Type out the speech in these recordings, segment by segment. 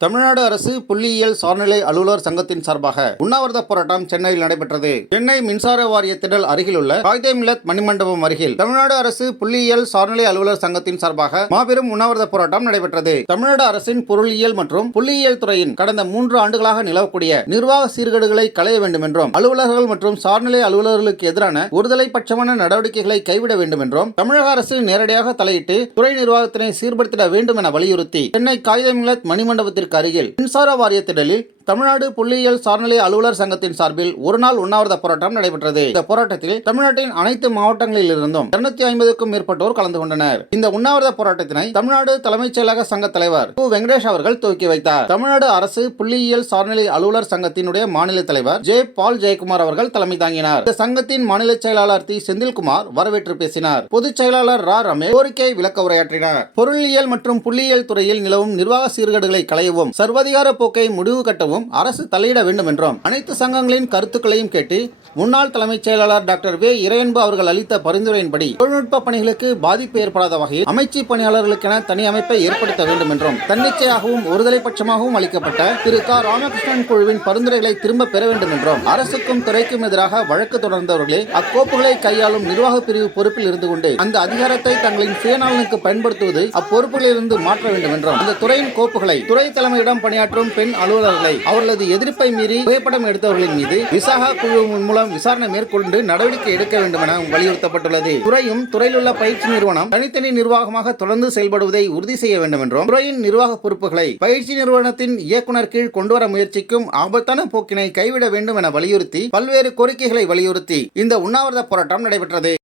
தமிழ்நாடு அரசு புள்ளியியல் சார்நிலை அலுவலர் சங்கத்தின் சார்பாக உண்ணாவிரத போராட்டம் சென்னையில் நடைபெற்றது. சென்னை மின்சார வாரிய திடல் அருகிலுள்ள காய்தே மில்லத் மணிமண்டபம் அருகில் தமிழ்நாடு அரசு புள்ளியியல் சார்நிலை அலுவலர் சங்கத்தின் சார்பாக மாபெரும் உண்ணாவிரத போராட்டம் நடைபெற்றது. தமிழ்நாடு அரசின் பொருளியல் மற்றும் புள்ளியியல் துறையின் கடந்த மூன்று ஆண்டுகளாக நிலவக்கூடிய நிர்வாக சீர்கேடுகளை களைய வேண்டும் என்றும் அலுவலர்கள் மற்றும் சார்நிலை அலுவலர்களுக்கு எதிரான ஒருதலை பட்சமான நடவடிக்கைகளை கைவிட வேண்டும் என்றும் தமிழக அரசு நேரடியாக தலையிட்டு துறை நிர்வாகத்தினை சீர்படுத்திட வேண்டும் என வலியுறுத்தி சென்னை காகித மில்லத் மணிமண்டபத்திற்கு அருகில் மின்சார வாரிய திடலில் தமிழ்நாடு புள்ளியியல் சார்நிலை அலுவலர் சங்கத்தின் சார்பில் ஒரு நாள் உண்ணாவிரத போராட்டம் நடைபெற்றது. இந்த போராட்டத்தில் தமிழ்நாட்டின் அனைத்து மாவட்டங்களில் இருந்தும் இருநூத்தி ஐம்பதுக்கும் மேற்பட்டோர் கலந்து கொண்டனர். இந்த உண்ணாவிரத போராட்டத்தினை தமிழ்நாடு தலைமைச் செயலக சங்க தலைவர் கு. வெங்கடேஷ் அவர்கள் துவக்கி வைத்தார். தமிழ்நாடு அரசு புள்ளியியல் சார்நிலை அலுவலர் சங்கத்தினுடைய மாநில தலைவர் ஜே. பால் ஜெயக்குமார் அவர்கள் தலைமை தாங்கினார். இந்த சங்கத்தின் மாநில செயலாளர் தி. செந்தில்குமார் வரவேற்று பேசினார். பொதுச் செயலாளர் ரா. ரமேஷ் கோரிக்கை விளக்க உரையாற்றினார். பொருளியல் மற்றும் புள்ளியியல் துறையில் நிலவும் நிர்வாக சீர்கேடுகளை களையவும் சர்வதிகார போக்கை முடிவு கட்டவும் அரசு தலையிட வேண்டும் என்றும். அனைத்து சங்கங்களின் கருத்துக்களையும் கேட்டு முன்னாள் தலைமைச் செயலாளர் டாக்டர் வே. இறையன்பு அவர்கள் அளித்த பரிந்துரையின்படி தொழில்நுட்ப பணிகளுக்கு பாதிப்பு ஏற்படாத வகையில் அமைச்சு பணியாளர்களுக்கென தனி அமைப்பை ஏற்படுத்த வேண்டும் என்றும் தன்னிச்சையாகவும் ஒருதலை பட்சமாகவும் அளிக்கப்பட்ட திரு. க. ராமகிருஷ்ணன் குழுவின் பரிந்துரைகளை திரும்ப பெற வேண்டும் என்றும் அரசுக்கும் துறைக்கும் எதிராக வழக்கு தொடர்ந்தவர்களே அக்கோப்புகளை கையாளும் நிர்வாக பிரிவு பொறுப்பில் இருந்து கொண்டு அந்த அதிகாரத்தை தங்களின் சுயநலனுக்கு பயன்படுத்துவது அப்பொறுப்புகளிலிருந்து மாற்ற வேண்டும் என்றும் அந்த துறையின் கோப்புகளை துறை தலைமையிடம் பணியாற்றும் பெண் அலுவலர்களை அவர்களது எதிர்ப்பை மீறி புகைப்படம் எடுத்தவர்களின் மீது விசாகா குழு மூலம் விசாரணை மேற்கொண்டு நடவடிக்கை எடுக்க வேண்டும் என வலியுறுத்தப்பட்டுள்ளது. துறையும் துறையில் உள்ள பயிற்சி நிறுவனம் தனித்தனி நிர்வாகமாக தொடர்ந்து செயல்படுவதை உறுதி செய்ய வேண்டும் என்றும் துறையின் நிர்வாக பொறுப்புகளை பயிற்சி நிறுவனத்தின் இயக்குனர் கீழ் கொண்டுவர முயற்சிக்கும் ஆபத்தான போக்கினை கைவிட வேண்டும் என வலியுறுத்தி பல்வேறு கோரிக்கைகளை வலியுறுத்தி இந்த உண்ணாவிரத போராட்டம் நடைபெற்றது.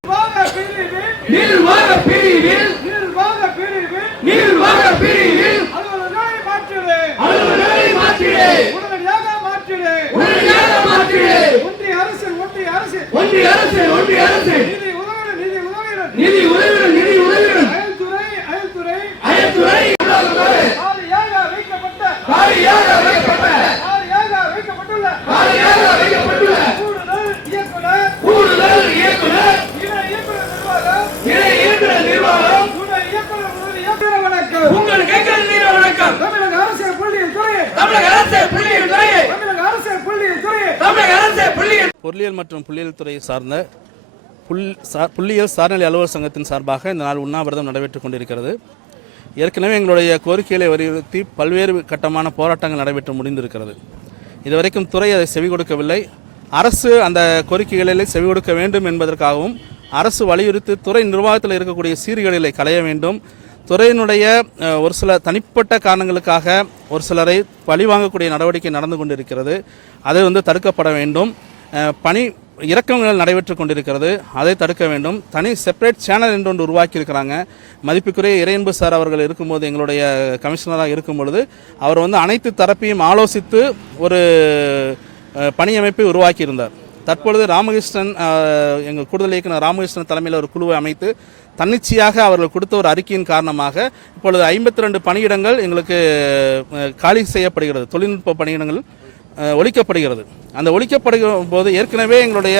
நிர்வாக பிரிவில் மாற்றிடு. உடனடியாக மாற்றிடு. உடனடியாக மாற்றிடு. ஒன்றிய அரசு ஒன்றிய அரசு. ஒன்றிய அரசு நிதி உதவியுடன் நிதி உதவியுடன் நிதி உதவியுடன் நிதி உதவியுடன் அயல்துறை அயல்துறை அயத்துறை காலியாக வைக்கப்பட்ட காலியாக வைக்கப்பட்ட காலியாக வைக்கப்பட்டுள்ள காலியாக வைக்கப்பட்டுள்ள கூடுதல் இயக்குனர் கூடுதல் இயக்குனர் இணை இயக்குனர் நிர்வாகம் இணை இயக்குனர் நிர்வாகம் துணை இயக்குனர் உதவி இயக்குனர் வணக்கம் உங்கள் கேட்கிற நீர வணக்கம் தமிழக அரசு புள்ளியல் துறை தமிழக அரசு புள்ளியியல் துறையை தமிழக அரசு புள்ளியல் துறை தமிழக அரசு புள்ளியியல் பொருளியல் மற்றும் புள்ளியியல் துறை சார்ந்த புல் சார் புள்ளியியல் சார்நிலை அலுவலர் சங்கத்தின் சார்பாக இந்த நாள் உண்ணாவிரதம் நடைபெற்றுக் கொண்டிருக்கிறது. ஏற்கனவே எங்களுடைய கோரிக்கைகளை வலியுறுத்தி பல்வேறு கட்டமான போராட்டங்கள் நடைபெற்று முடிந்திருக்கிறது. இதுவரைக்கும் துறை அதை செவி கொடுக்கவில்லை. அரசு அந்த கோரிக்கைகளில் செவி கொடுக்க வேண்டும் என்பதற்காகவும் அரசு வலியுறுத்தி துறை நிர்வாகத்தில் இருக்கக்கூடிய சீர்கேடுகளை களைய வேண்டும். துறையினுடைய ஒரு சில தனிப்பட்ட காரணங்களுக்காக ஒரு சிலரை பழிவாங்கக்கூடிய நடவடிக்கை நடந்து கொண்டிருக்கிறது. அது வந்து தடுக்கப்பட வேண்டும். பணி இறக்கங்கள் நடைபெற்று கொண்டிருக்கிறது. அதை தடுக்க வேண்டும். தனி செப்பரேட் சேனல் என்று ஒன்று உருவாக்கியிருக்கிறாங்க. மதிப்புக்குரிய இறையன்பு சார் அவர்கள் இருக்கும்போது எங்களுடைய கமிஷனராக இருக்கும் பொழுது அவர் வந்து அனைத்து தரப்பையும் ஆலோசித்து ஒரு பணியமைப்பை உருவாக்கியிருந்தார். தற்பொழுது ராமகிருஷ்ணன் எங்கள் கூடுதல் இயக்குனர் ராமகிருஷ்ணன் தலைமையில் ஒரு குழுவை அமைத்து தன்னிச்சையாக அவர்கள் கொடுத்த ஒரு அறிக்கையின் காரணமாக இப்பொழுது ஐம்பத்தி ரெண்டு பணியிடங்கள் எங்களுக்கு காலி செய்யப்படுகிறது. தொழில்நுட்ப பணியிடங்கள் ஒழிக்கப்படுகிறது. அந்த ஒழிக்கப்படுகிற போது ஏற்கனவே எங்களுடைய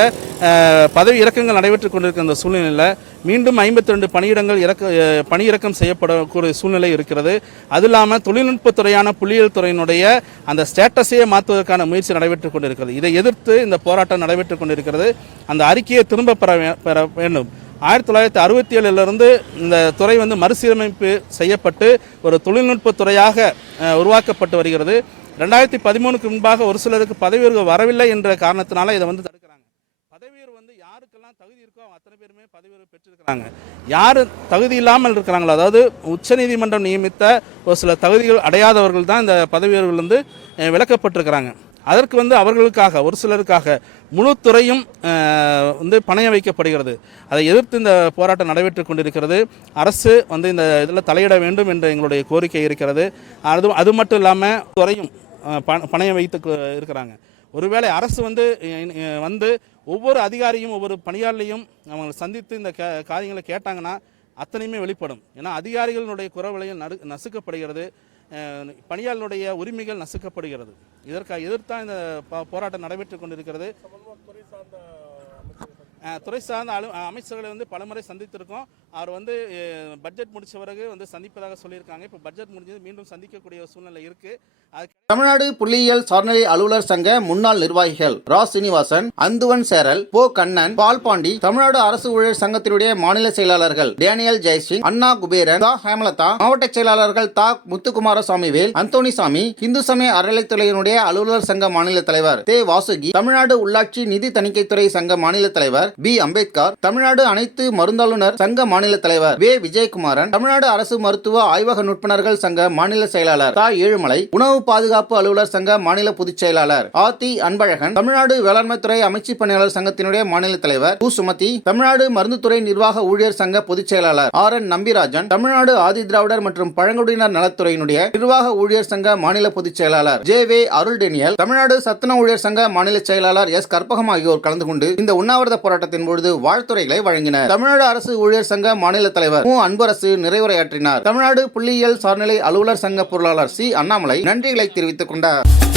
பதவி இறக்கங்கள் நடைபெற்று கொண்டிருக்கிற அந்த சூழ்நிலையில் மீண்டும் ஐம்பத்தி ரெண்டு பணியிடங்கள் இறக்க பணியிறக்கம் செய்யப்படக்கூடிய சூழ்நிலை இருக்கிறது. அது இல்லாமல் தொழில்நுட்பத்துறையான புள்ளியியல் துறையினுடைய அந்த ஸ்டேட்டஸையே மாற்றுவதற்கான முயற்சி நடைபெற்று கொண்டிருக்கிறது. இதை எதிர்த்து இந்த போராட்டம் நடைபெற்று கொண்டிருக்கிறது. அந்த அறிக்கையை திரும்ப பெற பெற வேண்டும். ஆயிரத்தி தொள்ளாயிரத்தி அறுபத்தி ஏழுலேருந்து இந்த துறை வந்து மறுசீரமைப்பு செய்யப்பட்டு ஒரு தொழில்நுட்ப துறையாக உருவாக்கப்பட்டு வருகிறது. ரெண்டாயிரத்தி பதிமூணுக்கு முன்பாக ஒரு சிலருக்கு பதவி உயர்வு வரவில்லை என்ற காரணத்தினால இதை வந்து தடுக்கிறாங்க. பதவி உயர்வு வந்து யாருக்கெல்லாம் தகுதி இருக்கோ அவங்க அத்தனை பேருமே பதவி உயர்வு பெற்றிருக்கிறாங்க. யார் தகுதி இல்லாமல் இருக்கிறாங்களோ அதாவது உச்சநீதிமன்றம் நியமித்த ஒரு சில தகுதிகள் அடையாதவர்கள் தான் இந்த பதவி உயர்வுலேருந்து வந்து விலக்கப்பட்டிருக்கிறாங்க. அதற்கு வந்து அவர்களுக்காக ஒரு சிலருக்காக முழு துறையும் வந்து பணையம் வைக்கப்படுகிறது. அதை எதிர்த்து இந்த போராட்டம் நடைபெற்று கொண்டிருக்கிறது. அரசு வந்து இந்த இதில் தலையிட வேண்டும் என்ற எங்களுடைய கோரிக்கை இருக்கிறது. அது அது மட்டும் இல்லாமல் துறையும் அஹ், பணையம் வைத்து கு- இருக்கிறாங்க. ஒருவேளை அரசு வந்து வந்து ஒவ்வொரு அதிகாரியும் ஒவ்வொரு பணியாளரையும் அவங்களை சந்தித்து இந்த காரியங்களை கேட்டாங்கன்னா அத்தனையுமே வெளிப்படும். ஏன்னா அதிகாரிகளுடைய குறவலையும் நடு நசுக்கப்படுகிறது. பணியாளனுடைய உரிமைகள் நசுக்கப்படுகிறது. இதற்காக எதிர்த்தான் இந்த போராட்டம் நடைபெற்றுக் கொண்டிருக்கிறது. துறை சார்ந்த அலு அமைச்சர்களை வந்து பலமுறை சந்தித்திருக்கோம். அவர் வந்து பட்ஜெட் முடித்த பிறகு வந்து சந்திப்பதாக சொல்லியிருக்காங்க. இப்போ பட்ஜெட் முடிஞ்சது மீண்டும் சந்திக்கக்கூடிய சூழ்நிலை இருக்குது அதுக்கு தமிழ்நாடு புள்ளியியல் சார்நிலை அலுவலர் சங்க முன்னாள் நிர்வாகிகள் ரா சீனிவாசன் அந்துவன் சேரல் போ கண்ணன் பால்பாண்டி தமிழ்நாடு அரசு ஊழியர் சங்கத்தினுடைய மாநில செயலாளர்கள் டேனியல் ஜெய்சிங் அண்ணா குபேரன் தா ஹேமலதா மாவட்ட செயலாளர்கள் தா முத்துக்குமாரசாமிவேல் அந்தோணிசாமி இந்து சமய அறநிலைத்துறையினுடைய அலுவலர் சங்க மாநில தலைவர் தே வாசுகி தமிழ்நாடு உள்ளாட்சி நிதி தணிக்கைத்துறை சங்க மாநில தலைவர் பி அம்பேத்கர் தமிழ்நாடு அனைத்து மருந்தாளுநர் சங்க மாநில தலைவர் வே விஜயகுமாரன் தமிழ்நாடு அரசு மருத்துவ ஆய்வக நுட்பனர்கள் சங்க மாநில செயலாளர் தா ஏழுமலை உணவு பாதுகாப்பு பாதுகாப்பு அலுவலர் சங்க மாநில பொதுச் செயலாளர் ஆ அன்பழகன் தமிழ்நாடு வேளாண்மை துறை அமைச்சு பணியாளர் சங்கத்தினுடைய மாநில தலைவர் கு. சுமதி தமிழ்நாடு மருந்துத்துறை நிர்வாக ஊழியர் சங்க பொதுச் செயலாளர் ஆர். என். நம்பிராஜன் தமிழ்நாடு ஆதி திராவிடர் மற்றும் பழங்குடியினர் நலத்துறையினுடைய நிர்வாக ஊழியர் சங்க மாநில பொதுச் செயலாளர் J. V. Arul Daniel Tamil Nadu சத்துண ஊழியர் சங்க மாநில செயலாளர் எஸ். கற்பகம் ஆகியோர் கலந்து கொண்டு இந்த உண்ணாவிரத போராட்டத்தின் பொழுது வாழ்த்துறைகளை வழங்கினர். தமிழ்நாடு அரசு ஊழியர் சங்க மாநில தலைவர் மு. அன்பரசு நிறைவுரையாற்றினார். தமிழ்நாடு புள்ளியியல் சார்நிலை அலுவலர் சங்க பொருளாளர் சி. அண்ணாமலை நன்றிகளை தெரிவித்தார். தெரிவித்துக் கொண்டார்